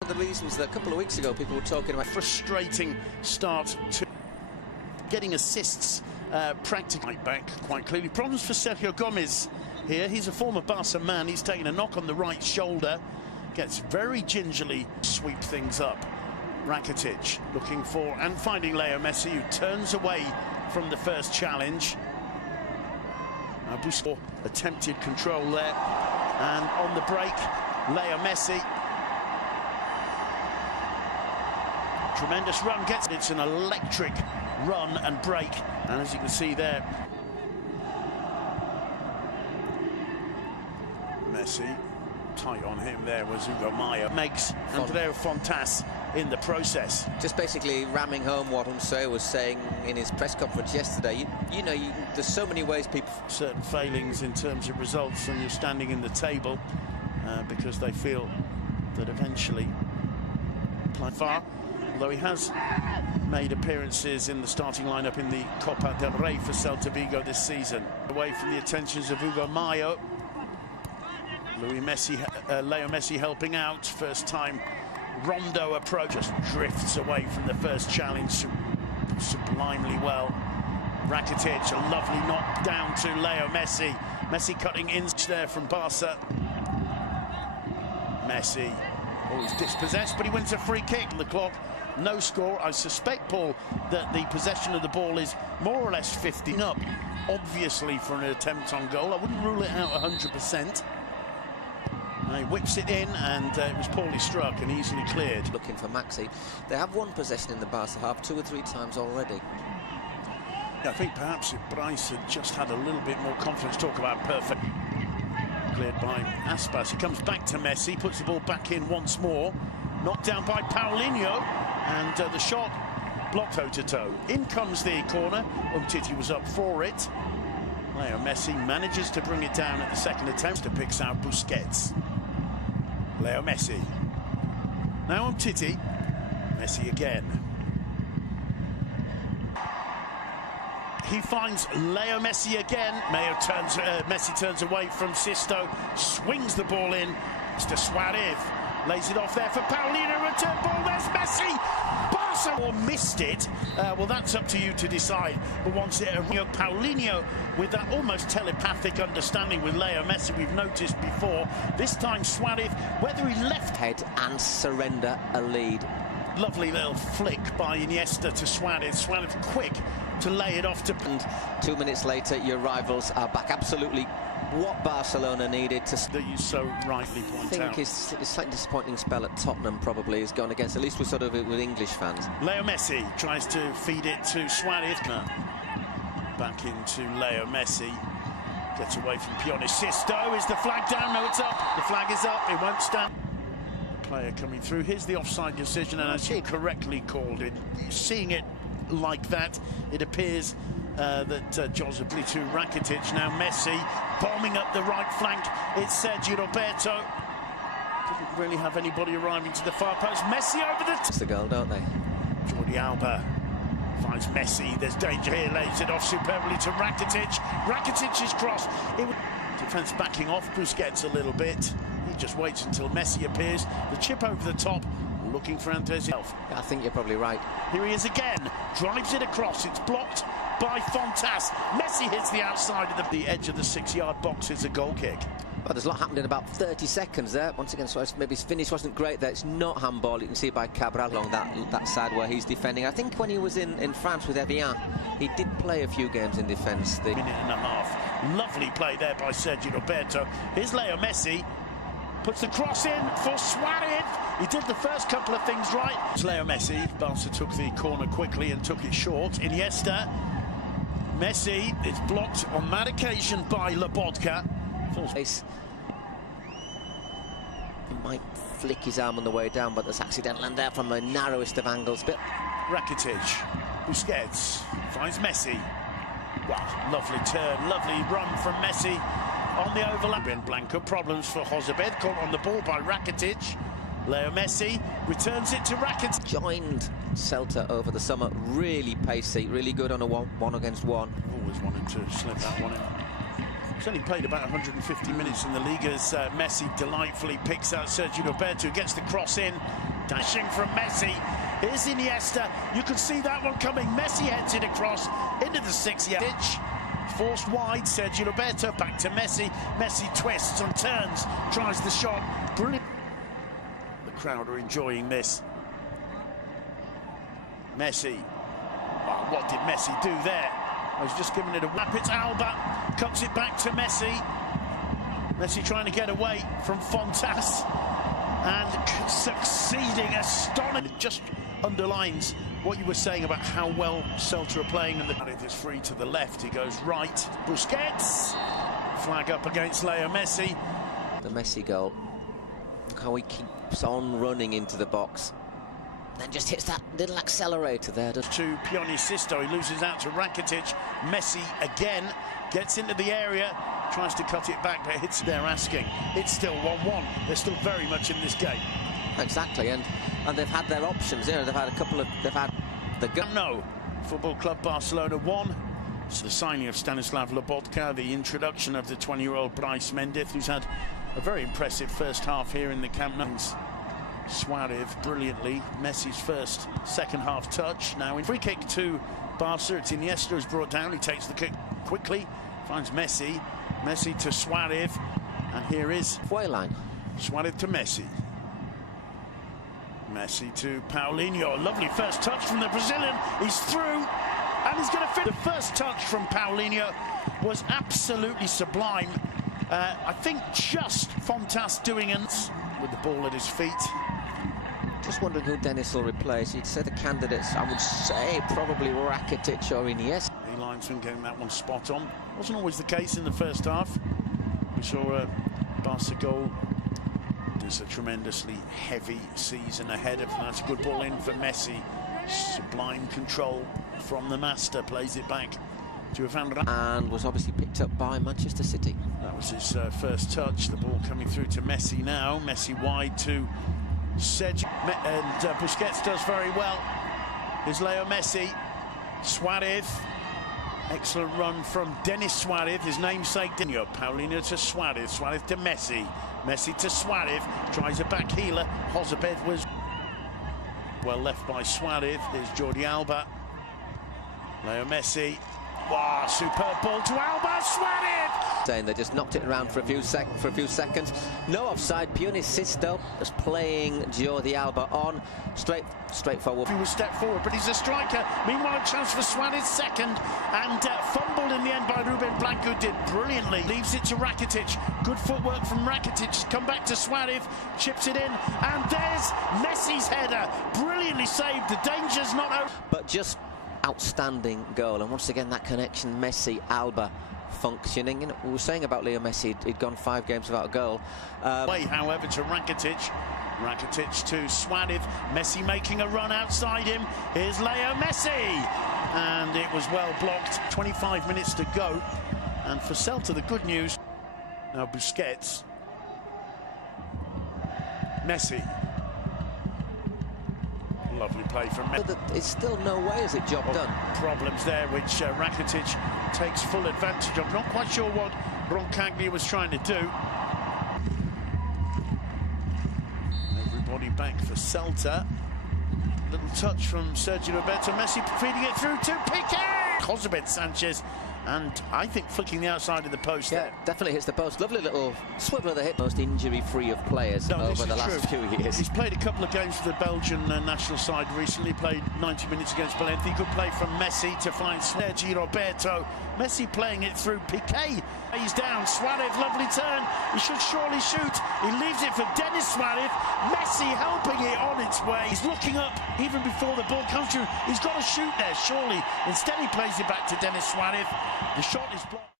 One of the reasons that a couple of weeks ago people were talking about frustrating start to getting assists practically back quite clearly. Problems for Sergio Gomez here. He's a former Barca man. He's taken a knock on the right shoulder. Gets very gingerly sweep things up. Rakitic looking for and finding Leo Messi, who turns away from the first challenge. Busquets attempted control there, and on the break, Leo Messi. Tremendous run, gets it's an electric run and break, and as you can see there, Messi, tight on him there was Hugo Maya, makes Andreu Fontas in the process. Just basically ramming home what Umseo was saying in his press conference yesterday. You know, there's so many ways people... Certain failings in terms of results when you're standing in the table because they feel that eventually play far. Although he has made appearances in the starting lineup in the Copa del Rey for Celta Vigo this season. Away from the attentions of Hugo Maya. Leo Messi helping out. First time Rondo approach, just drifts away from the first challenge sublimely well. Rakitic, a lovely knock down to Leo Messi. Messi cutting in there from Barca. Messi, oh, he's dispossessed, but he wins a free kick on the clock. No score. I suspect, Paul, that the possession of the ball is more or less 50 up, obviously, for an attempt on goal. I wouldn't rule it out 100%. He whips it in, and it was poorly struck and easily cleared. Looking for Maxi. They have won possession in the Barca half 2 or 3 times already. Yeah, I think perhaps if Bryce had just had a little bit more confidence, talk about perfect. Cleared by Aspas. He comes back to Messi, puts the ball back in once more. Knocked down by Paulinho, and the shot blocked toe-to-toe. In comes the corner. Umtiti was up for it. Leo Messi manages to bring it down at the second attempt. To picks out Busquets. Leo Messi. Now Umtiti. Messi again. He finds Leo Messi again. Messi turns away from Sisto. Swings the ball in. It's to Suarez. Lays it off there for Paulinho. Return ball. There's Messi. Barca or missed it. Well, that's up to you to decide. But once it Paulinho with that almost telepathic understanding with Leo Messi we've noticed before. This time Suarez, whether he left head and surrender a lead. Lovely little flick by Iniesta to Suarez. Suarez quick to lay it off to... And 2 minutes later, your rivals are back. Absolutely what Barcelona needed to... That you so rightly point out. I think his slightly disappointing spell at Tottenham probably has gone against, at least with English fans. Leo Messi tries to feed it to Suarez. Back into Leo Messi. Gets away from Pionnier. Sisto, is the flag down? No, it's up. The flag is up. It won't stand. The player coming through. Here's the offside decision, and as you correctly called it, seeing it like that, it appears that Joseph to Rakitic. Now Messi bombing up the right flank. It's Sergio Roberto. Doesn't really have anybody arriving to the far post. Messi over the... It's the goal, don't they? Jordi Alba finds Messi. There's danger here. Lays it off superbly to Rakitic. Rakitic's cross. Defence backing off Busquets a little bit. He just waits until Messi appears. The chip over the top. Looking for Andres. I think you're probably right. Here he is again. Drives it across. It's blocked by Fontas. Messi hits the outside of the edge of the 6-yard box. It's a goal kick. Well, there's a lot happened in about 30 seconds there. Once again, so maybe his finish wasn't great there. It's not handball. You can see by Cabral along that side where he's defending. I think when he was in France with Evian, he did play a few games in defence. Minute and a half. Lovely play there by Sergio Roberto. Here's Leo Messi. Puts the cross in for Suarez. He did the first couple of things right. It's Leo Messi. Barca took the corner quickly and took it short. Iniesta. Messi is blocked on that occasion by Lobotka. He might flick his arm on the way down, but there's accidental and there from the narrowest of angles. Rakitic. Busquets finds Messi. Wow, lovely turn, lovely run from Messi. On the overlap in Blanco, problems for Josebed, caught on the ball by Rakitic. Leo Messi returns it to Rakitic. Joined Celta over the summer, really pacey, really good on a one-against-one. Always wanted to slip that one in. He's only played about 150 minutes in the league as Messi delightfully picks out Sergio Roberto, gets the cross in, dashing from Messi. Here's Iniesta. You can see that one coming. Messi heads it across into the 6-yard ditch. Forced wide, Sergio Roberto back to Messi. Messi twists and turns, tries the shot. Brilliant. The crowd are enjoying this. Messi. Wow, what did Messi do there? He's just giving it a whap. It's Alba, cuts it back to Messi. Messi trying to get away from Fontas and succeeding. Astonishing. It just underlines what you were saying about how well Celta are playing. And the is free to the left. He goes right. Busquets. Flag up against Leo Messi. The Messi goal. Look how he keeps on running into the box. Then just hits that little accelerator there. To Pioni Sisto, he loses out to Rakitic. Messi again gets into the area, tries to cut it back, but hits. They're asking. It's still 1-1. They're still very much in this game. Exactly, and they've had their options. You know, they've had a couple of. They've had the. No, Football Club Barcelona 1. It's the signing of Stanislav Lobotka, the introduction of the 20-year-old Bryce Mendez, who's had a very impressive first half here in the Camp Nou. Suarez brilliantly. Messi's first second-half touch. Now in free kick to Barca. It's Iniesta who's brought down. He takes the kick quickly, finds Messi. Messi to Suarez, and here is Line. Suarez to Messi. Messi to Paulinho. Lovely first touch from the Brazilian. He's through, and he's going to fit. The first touch from Paulinho was absolutely sublime. I think just Fontas doing it with the ball at his feet. Just wondering who Dennis will replace. You'd say the candidates, I would say probably Rakitic or Iniesta. The linesman getting that one spot on. Wasn't always the case in the first half. We saw a Barca goal. There's a tremendously heavy season ahead of them. That's a good ball in for Messi. Sublime control from the master. Plays it back to Evander. And was obviously picked up by Manchester City. That was his first touch. The ball coming through to Messi now. Messi wide to Sergio. And Busquets does very well. Here's Leo Messi. Suarez. Excellent run from Denis Suarez, his namesake. Paulinho to Suarez. Suarez to Messi. Messi to Suarez. Tries a back healer. Jozabed was well left by Suarez. Here's Jordi Alba. Leo Messi. Wow, superb ball to Alba. Suarez! Saying they just knocked it around for a few seconds. No offside. Pioni Sisto was playing Jordi Alba on. Straightforward. He was step forward, but he's a striker. Meanwhile, a chance for Suarez second. And fumbled in the end by Ruben Blanco. Did brilliantly. Leaves it to Rakitic. Good footwork from Rakitic. Come back to Suarez. Chips it in. And there's Messi's header. Brilliantly saved. The danger's not over. But just outstanding goal, and once again that connection Messi-Alba functioning. You know, we were saying about Leo Messi, he'd gone 5 games without a goal. However, to Rakitic. Rakitic to Suarez. Messi making a run outside him. Here's Leo Messi, and it was well blocked. 25 minutes to go, and for Celta the good news. Now Busquets. Messi. Lovely play from Messi. It's still no way is it job done. Problems there, which Rakitic takes full advantage of. Not quite sure what Roncaglia was trying to do. Everybody back for Celta. Little touch from Sergio Roberto. Messi feeding it through to Piqué. Jozabed Sanchez. And I think flicking the outside of the post. Yeah, definitely hits the post. Lovely little swivel of the hip. Most injury-free of players over the last few years. He's played a couple of games for the Belgian national side recently. Played 90 minutes against Valencia. Good play from Messi to find Sergio Roberto. Messi playing it through Piqué. He's down. Suarez, lovely turn. He should surely shoot. He leaves it for Denis Suarez. Messi helping it on its way. He's looking up even before the ball comes through. He's got to shoot there, surely. Instead, he plays it back to Denis Suarez. The shot is blocked.